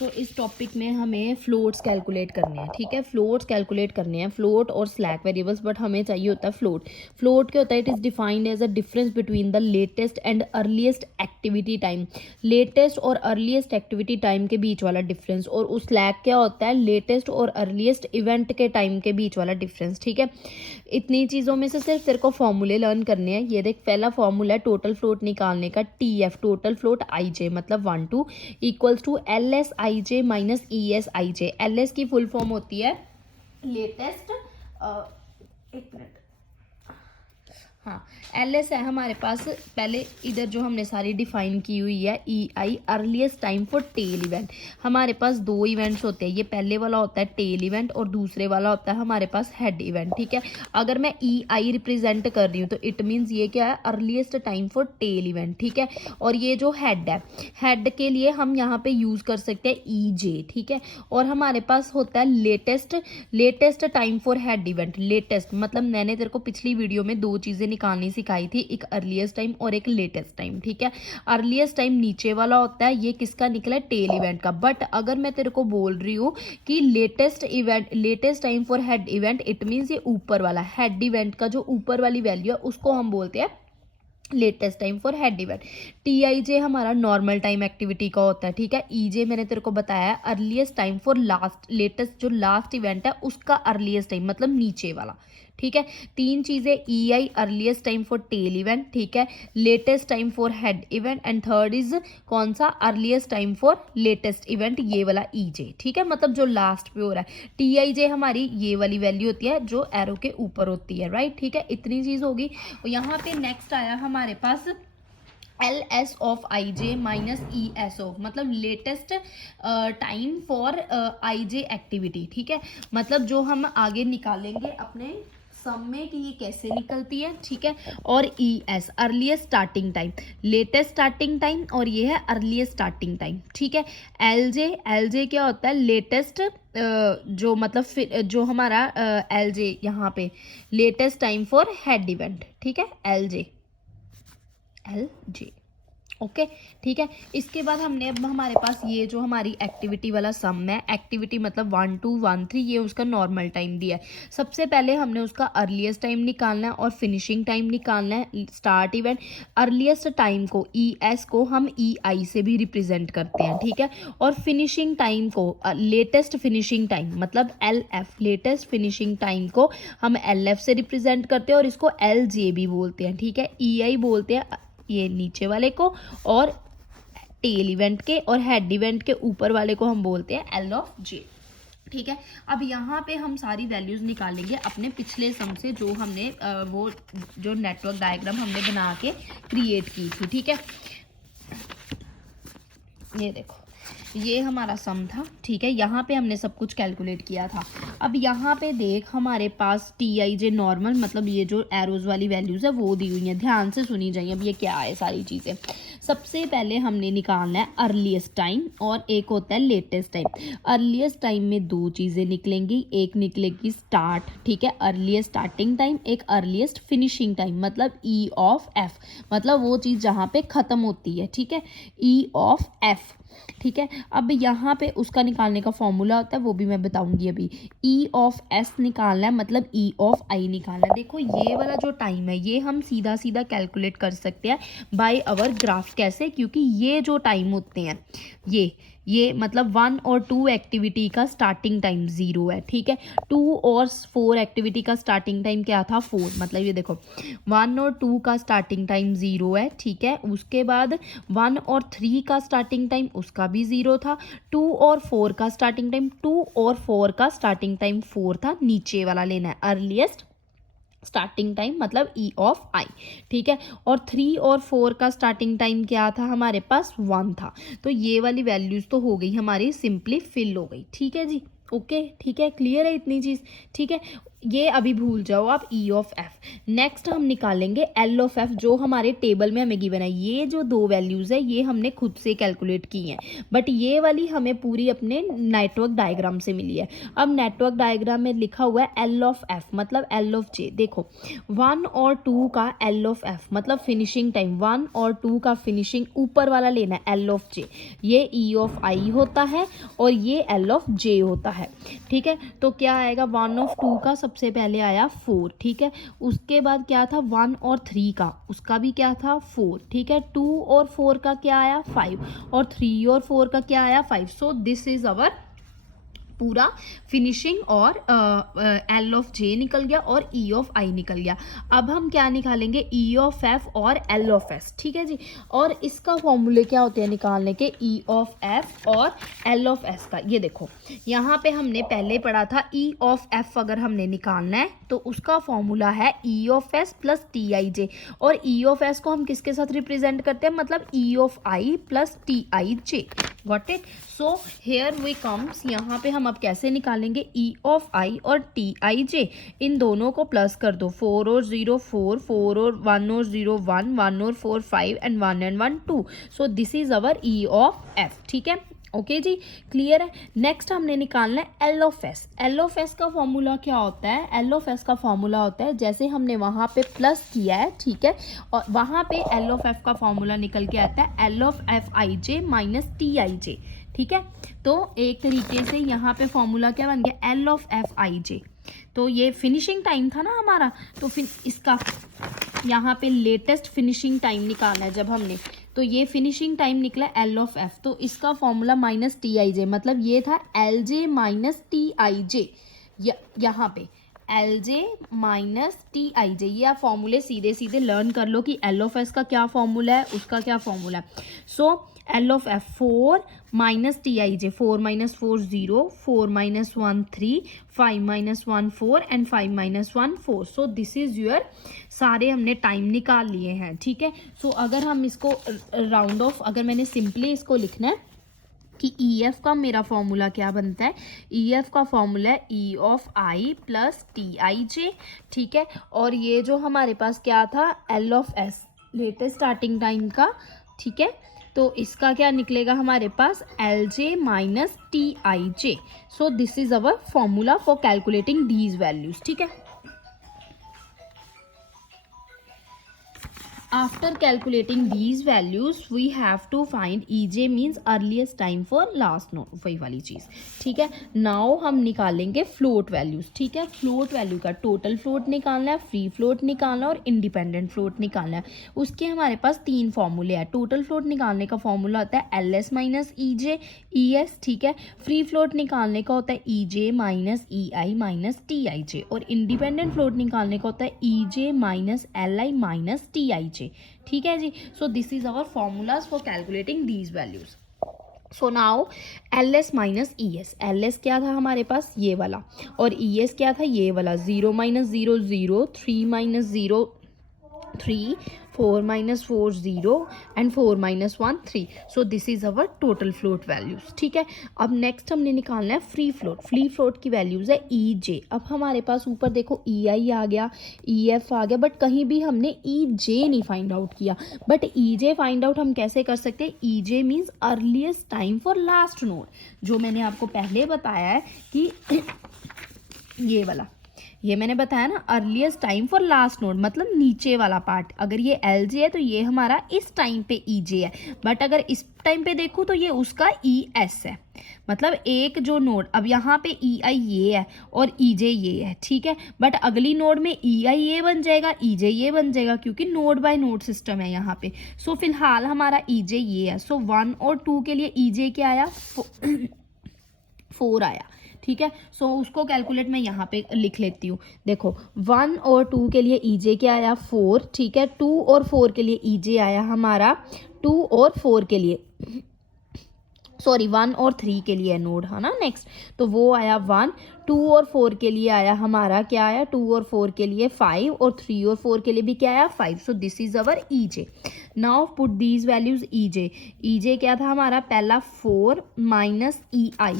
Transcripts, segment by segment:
तो इस टॉपिक में हमें फ्लोट्स कैलकुलेट करने हैं, ठीक है। फ्लोट्स कैलकुलेट करने हैं, फ्लोट और स्लैक वेरिएबल्स, बट हमें चाहिए होता है फ्लोट। फ्लोट क्या होता है? It is defined as a difference between the latest and earliest activity time. Latest और अर्लीस्ट एक्टिविटी टाइम के बीच वाला डिफरेंस। और उस स्लैक क्या होता है? लेटेस्ट और अर्लीस्ट इवेंट के टाइम के बीच वाला डिफरेंस, ठीक है। इतनी चीज़ों में से सिर्फ तेरे को फॉर्मूले लर्न करने हैं। ये देख, पहला फॉर्मूला है टोटल फ्लोट निकालने का, TF टोटल फ्लोट IJ मतलब 1 2 equals to LSIJ minus ESIJ। LS की फुल फॉर्म होती है लेटेस्ट, एक मिनट, हाँ LS है हमारे पास। पहले इधर जो हमने सारी डिफाइन की हुई है EI earliest time for tail event. हमारे पास दो इवेंट्स होते हैं, ये पहले वाला होता है टेल इवेंट और दूसरे वाला होता है हमारे पास हेड इवेंट, ठीक है। अगर मैं EI रिप्रेजेंट कर रही हूँ तो इट मीन्स ये क्या है? Earliest time for tail event, ठीक है। और ये जो हेड है, हेड के लिए हम यहाँ पे यूज़ कर सकते हैं EJ, ठीक है। और हमारे पास होता है latest time for head event. Latest मतलब मैंने तेरे को पिछली वीडियो में दो चीज़ें निकालनी सिखाई थी, एक अर्लीस्ट टाइम और एक लेटेस्ट टाइम, ठीक है। अर्लीस्ट टाइम नीचे वाला होता है, ये किसका निकला है? टेल इवेंट का। बट अगर मैं तेरे को बोल रही हूँ कि latest time for head event, it means ये ऊपर वाला हेड इवेंट का जो ऊपर वाली वैल्यू है उसको हम बोलते हैं latest time for head event. TIJ हमारा नॉर्मल टाइम एक्टिविटी का होता है, ठीक है। EJ मैंने तेरे को बताया earliest time for last, latest जो लास्ट इवेंट है उसका अर्लीस्ट टाइम मतलब नीचे वाला, ठीक है। तीन चीज़ें, EI earliest time for tail event, ठीक है, latest time for head event, and third is कौन सा? Earliest time for latest event, ये वाला EJ, ठीक है, मतलब जो लास्ट पे हो रहा है। TIJ हमारी ये वाली वैल्यू होती है जो एरो के ऊपर होती है, राइट, ठीक है। इतनी चीज़ होगी। यहाँ पे नेक्स्ट आया हमारे पास LS of IJ minus ES of, मतलब latest time for IJ activity, ठीक है। मतलब जो हम आगे निकालेंगे अपने सम में कि ये कैसे निकलती है, ठीक है। और ES earliest starting time, latest starting time, और ये है अर्लीस्ट स्टार्टिंग टाइम, ठीक है। LJ क्या होता है? लेटेस्ट जो मतलब जो हमारा LJ यहाँ पे latest time for head event, ठीक है, LJ ओके, ठीक है। इसके बाद हमने अब हमारे पास ये जो हमारी एक्टिविटी वाला सम है, एक्टिविटी मतलब 1 2 1 3, ये उसका नॉर्मल टाइम दिया है। सबसे पहले हमने उसका अर्लीस्ट टाइम निकालना है और फिनिशिंग टाइम निकालना है। स्टार्ट इवेंट अर्लीस्ट टाइम को ES को हम EI से भी रिप्रेजेंट करते हैं, ठीक है। और फिनिशिंग टाइम को लेटेस्ट फिनिशिंग टाइम मतलब LF, लेटेस्ट फिनिशिंग टाइम को हम LF से रिप्रेजेंट करते हैं और इसको LJ भी बोलते हैं, ठीक है। EI बोलते हैं ये नीचे वाले को, और टेल इवेंट के और हेड इवेंट के ऊपर वाले को हम बोलते हैं L ऑफ J, ठीक है। अब यहाँ पे हम सारी वैल्यूज निकालेंगे अपने पिछले सम से, जो हमने वो जो नेटवर्क डायग्राम हमने बना के क्रिएट की थी, ठीक है। ये देखो, ये हमारा सम था, ठीक है। यहाँ पे हमने सब कुछ कैलकुलेट किया था। अब यहाँ पे देख, हमारे पास TIJ नॉर्मल मतलब ये जो एरोज वाली वैल्यूज है वो दी हुई है, ध्यान से सुनी जाइए। अब ये क्या है सारी चीज़ें? सबसे पहले हमने निकालना है अर्लीस्ट टाइम और एक होता है लेटेस्ट टाइम। अर्लीस्ट टाइम में दो चीज़ें निकलेंगी, एक निकलेगी स्टार्ट, ठीक है, अर्लीस्ट स्टार्टिंग टाइम, एक अर्लीस्ट फिनिशिंग टाइम मतलब E ऑफ F, मतलब वो चीज़ जहाँ पे ख़त्म होती है, ठीक है, E ऑफ F, ठीक है। अब यहाँ पे उसका निकालने का फॉर्मूला होता है, वो भी मैं बताऊंगी अभी। E ऑफ S निकालना है मतलब E ऑफ I निकालना है। देखो ये वाला जो टाइम है ये हम सीधा सीधा कैलकुलेट कर सकते हैं बाय अवर ग्राफ। कैसे? क्योंकि ये जो टाइम होते हैं ये मतलब 1 और 2 एक्टिविटी का स्टार्टिंग टाइम 0 है, ठीक है। 2 और 4 एक्टिविटी का स्टार्टिंग टाइम क्या था? 4, मतलब ये देखो 1 और 2 का स्टार्टिंग टाइम 0 है, ठीक है। उसके बाद 1 और 3 का स्टार्टिंग टाइम उसका भी 0 था। 2 और 4 का स्टार्टिंग टाइम, 2 और 4 का स्टार्टिंग टाइम 4 था। नीचे वाला लेना है अर्लीस्ट स्टार्टिंग टाइम मतलब E ऑफ I, ठीक है। और 3 और 4 का स्टार्टिंग टाइम क्या था? हमारे पास 1 था। तो ये वाली वैल्यूज तो हो गई हमारी, सिंपली फिल हो गई, ठीक है जी। ओके, ठीक है, क्लियर है इतनी चीज़, ठीक है। ये अभी भूल जाओ आप ई ऑफ एफ। नेक्स्ट हम निकालेंगे एल ऑफ एफ, जो हमारे टेबल में हमें गिवन है। ये जो दो वैल्यूज़ है ये हमने खुद से कैलकुलेट की हैं, बट ये वाली हमें पूरी अपने नेटवर्क डायग्राम से मिली है। अब नेटवर्क डायग्राम में लिखा हुआ है एल ऑफ एफ मतलब एल ऑफ जे। देखो 1 और 2 का एल ऑफ एफ मतलब फिनिशिंग टाइम, 1 और 2 का फिनिशिंग ऊपर वाला लेना है एल ऑफ जे। ये ई ऑफ आई होता है और ये एल ऑफ जे होता है। ठीक है, तो क्या आएगा, 1 ऑफ 2 का सबसे पहले आया 4। ठीक है, उसके बाद क्या था 1 और 3 का, उसका भी क्या था 4। ठीक है, 2 और 4 का क्या आया 5 और 3 और 4 का क्या आया 5। सो दिस इज अवर पूरा फिनिशिंग और एल ऑफ जे निकल गया और ई ऑफ आई निकल गया। अब हम क्या निकालेंगे, ई ऑफ एफ और एल ऑफ एस। ठीक है जी, और इसका फॉर्मूले क्या होते हैं निकालने के, ई ऑफ एफ और एल ऑफ एस का। ये देखो यहाँ पे हमने पहले पढ़ा था ई ऑफ एफ अगर हमने निकालना है तो उसका फॉर्मूला है E of S plus T I J, और ई ऑफ एस को हम किसके साथ रिप्रेजेंट करते हैं, मतलब E of I plus T I J. Got it. So here we comes, यहाँ पे हम अब कैसे निकालेंगे ई ऑफ आई और टी आई जे, इन दोनों को प्लस कर दो, 4 और 0 4, 4 और 1 और 0 1, 1 और 4 5 and 1 and 1 2। So this is our E of F. ठीक है, ओके जी, क्लियर है। नेक्स्ट हमने निकालना है L of S. L of S का फॉर्मूला क्या होता है, एल ऑफ एस का फॉर्मूला होता है जैसे हमने वहाँ पे प्लस किया है, ठीक है, और वहाँ पे एल ऑफ एफ का फॉर्मूला निकल के आता है L of F I J minus T I J. ठीक है, तो एक तरीके से यहाँ पे फॉर्मूला क्या बन गया, एल ऑफ एफ आई जे। तो ये फिनिशिंग टाइम था ना हमारा, तो फिर इसका यहाँ पे लेटेस्ट फिनिशिंग टाइम निकालना है जब हमने, तो ये फिनिशिंग टाइम निकला एल ऑफ एफ, तो इसका formula minus T I J, मतलब ये था L J minus T I J. यहाँ पे L J minus T I J, ये आप फॉर्मूले सीधे सीधे लर्न कर लो कि एल ऑफ एस का क्या फॉर्मूला है, उसका क्या फॉर्मूला है। So L of F 4 minus T I J, 4 minus 4 0, 4 minus 1 3, 5 minus 1 4 and 5 minus 1 4। So this is your, सारे हमने टाइम निकाल लिए हैं। ठीक है, सो अगर हम इसको राउंड ऑफ, अगर मैंने सिंपली इसको लिखना है कि ई एफ का मेरा फॉर्मूला क्या बनता है, ई एफ का फॉर्मूला है E of I plus T I J. ठीक है, और ये जो हमारे पास क्या था L of S, latest starting time का। ठीक है, तो इसका क्या निकलेगा हमारे पास L J minus T I J. So this is our formula for calculating these values. ठीक है, after calculating these values we have to find EJ means earliest time for last node, वही वाली चीज़। ठीक है, नाउ हम निकालेंगे float values. ठीक है, फ्लोट वैल्यू का टोटल फ्लोट निकालना है, फ्री फ्लोट निकालना है और इंडिपेंडेंट फ्लोट निकालना है। उसके हमारे पास 3 फॉर्मूले हैं। टोटल फ्लोट निकालने का फॉर्मूला होता है L S minus E J E S. ठीक है, फ्री फ्लोट निकालने का होता है E J minus E I minus T I J, और इंडिपेंडेंट फ्लोट निकालने का होता है E J minus L I minus T I J. ठीक है जी, so this is our formulas for calculating these values. So now L S minus E S, L S क्या था हमारे पास ये वाला, और ई एस क्या था ये वाला, 0 minus 0 0, 3 minus 0 3, 4 minus 4 0 and 4 minus 1 3। So this is our total float values. ठीक है, अब नेक्स्ट हमने निकालना है फ्री फ्लोट। फ्री फ्लोट की वैल्यूज है ई जे। अब हमारे पास ऊपर देखो ई आई आ गया, ई एफ आ गया, बट कहीं भी हमने ई जे नहीं फाइंड आउट किया। But E J find out हम कैसे कर सकते हैं, E J means earliest time for last node, जो मैंने आपको पहले बताया है कि ये वाला, ये मैंने बताया ना earliest time for last node, मतलब नीचे वाला पार्ट। अगर ये एल जे है तो ये हमारा इस टाइम पे ई जे है, बट अगर इस टाइम पे देखूँ तो ये उसका ई एस है, मतलब एक जो नोड, अब यहाँ पे ई आई ये है और ई जे ये है। ठीक है, बट अगली नोड में ई आई ये बन जाएगा, ई जे ये बन जाएगा, क्योंकि नोड बाय नोड सिस्टम है यहाँ पे। सो फिलहाल हमारा ई जे ये है। सो 1 और 2 के लिए ई जे क्या आया 4 आया। ठीक है, सो उसको कैलकुलेट मैं यहाँ पे लिख लेती हूँ। देखो 1 और 2 के लिए ई जे क्या आया 4। ठीक है, 2 और 4 के लिए ई जे आया हमारा 2 और 4 के लिए सॉरी 1 और 3 के लिए नोड है ना नेक्स्ट, तो वो आया 1, 2 और 4 के लिए आया हमारा क्या आया, 2 और 4 के लिए 5 और 3 और 4 के लिए भी क्या आया 5. So this is our E J. Now put these values E J. E J क्या था हमारा पहला 4 माइनस ई आई.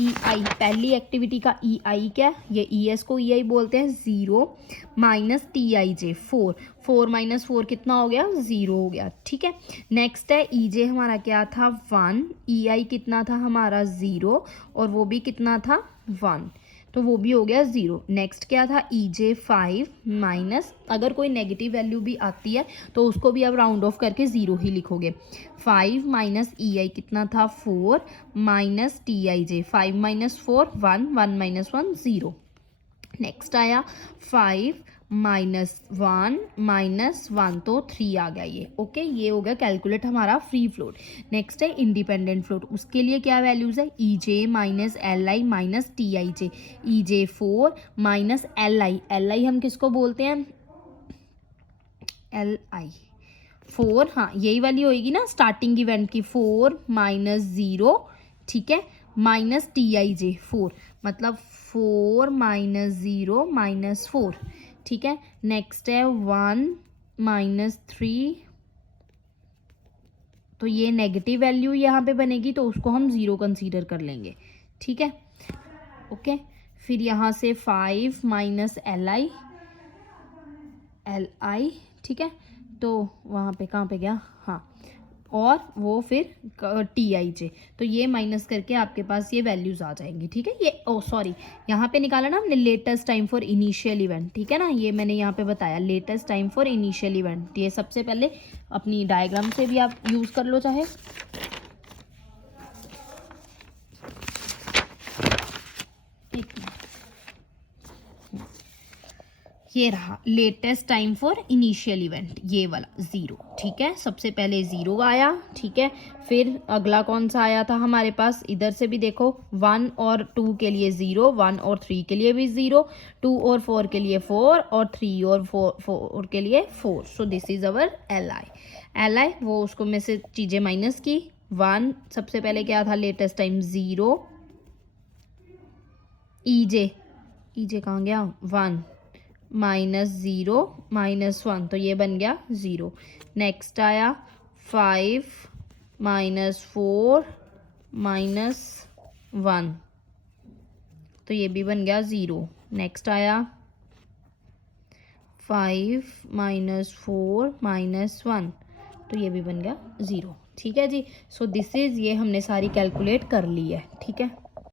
ई आई पहली एक्टिविटी का ई आई क्या, ये ई एस को ई आई बोलते हैं, 0 minus T I J 4. 4 minus 4 कितना हो गया 0 हो गया. ठीक है, नेक्स्ट है ई जे हमारा क्या था 1, ई आई कितना था हमारा 0 और वो भी कितना था 1, तो वो भी हो गया 0. नेक्स्ट क्या था ई जे 5 माइनस, अगर कोई नेगेटिव वैल्यू भी आती है तो उसको भी अब राउंड ऑफ करके 0 ही लिखोगे. 5 माइनस ई आई कितना था 4 minus T I J, 5 minus 4 1, 1 minus 1 0. Next आया 5 माइनस 1 माइनस 1, तो 3 आ गया ये. ओके, ये हो गया कैलकुलेट हमारा फ्री फ्लोट. नेक्स्ट है इंडिपेंडेंट फ्लोट. उसके लिए क्या वैल्यूज है, E J minus L I minus T I J. E J 4 minus L I, L I हम किसको बोलते हैं, एल आई 4, हाँ यही वाली होएगी ना स्टार्टिंग इवेंट की, 4 माइनस 0, ठीक है, माइनस टी आई जे 4, मतलब 4 माइनस 0 माइनस 4. ठीक है, नेक्स्ट है 1 माइनस 3, तो ये नेगेटिव वैल्यू यहाँ पे बनेगी तो उसको हम 0 कंसीडर कर लेंगे. ठीक है, ओके. फिर यहाँ से 5 माइनस एल आई, एल आई, ठीक है, तो वहाँ पे कहाँ पे गया, हाँ, और वो फिर टी आई जे, तो ये माइनस करके आपके पास ये वैल्यूज आ जाएंगी. ठीक है, ये ओ सॉरी यहाँ पे निकाला ना हमने latest time for initial event. ठीक है ना, ये मैंने यहाँ पे बताया latest time for initial event. ये सबसे पहले अपनी डायग्राम से भी आप यूज कर लो चाहे. ये रहा latest time for initial event, ये वाला 0. ठीक है, सबसे पहले 0 आया. ठीक है, फिर अगला कौन सा आया था हमारे पास, इधर से भी देखो 1 और 2 के लिए 0, 1 और 3 के लिए भी 0, 2 और 4 के लिए 4 और 3 और 4 के लिए 4. So this is our L I. L आई वो उसको में से चीज़ें माइनस की. 1 सबसे पहले क्या था लेटेस्ट टाइम 0, ई जे कहाँ गया 1 माइनस 0 माइनस 1, तो ये बन गया 0. नेक्स्ट आया 5 माइनस 4 माइनस 1, तो ये भी बन गया 0. नेक्स्ट आया 5 माइनस 4 माइनस 1, तो ये भी बन गया 0. ठीक है जी, सो दिस इज़, ये हमने सारी कैलकुलेट कर ली है. ठीक है.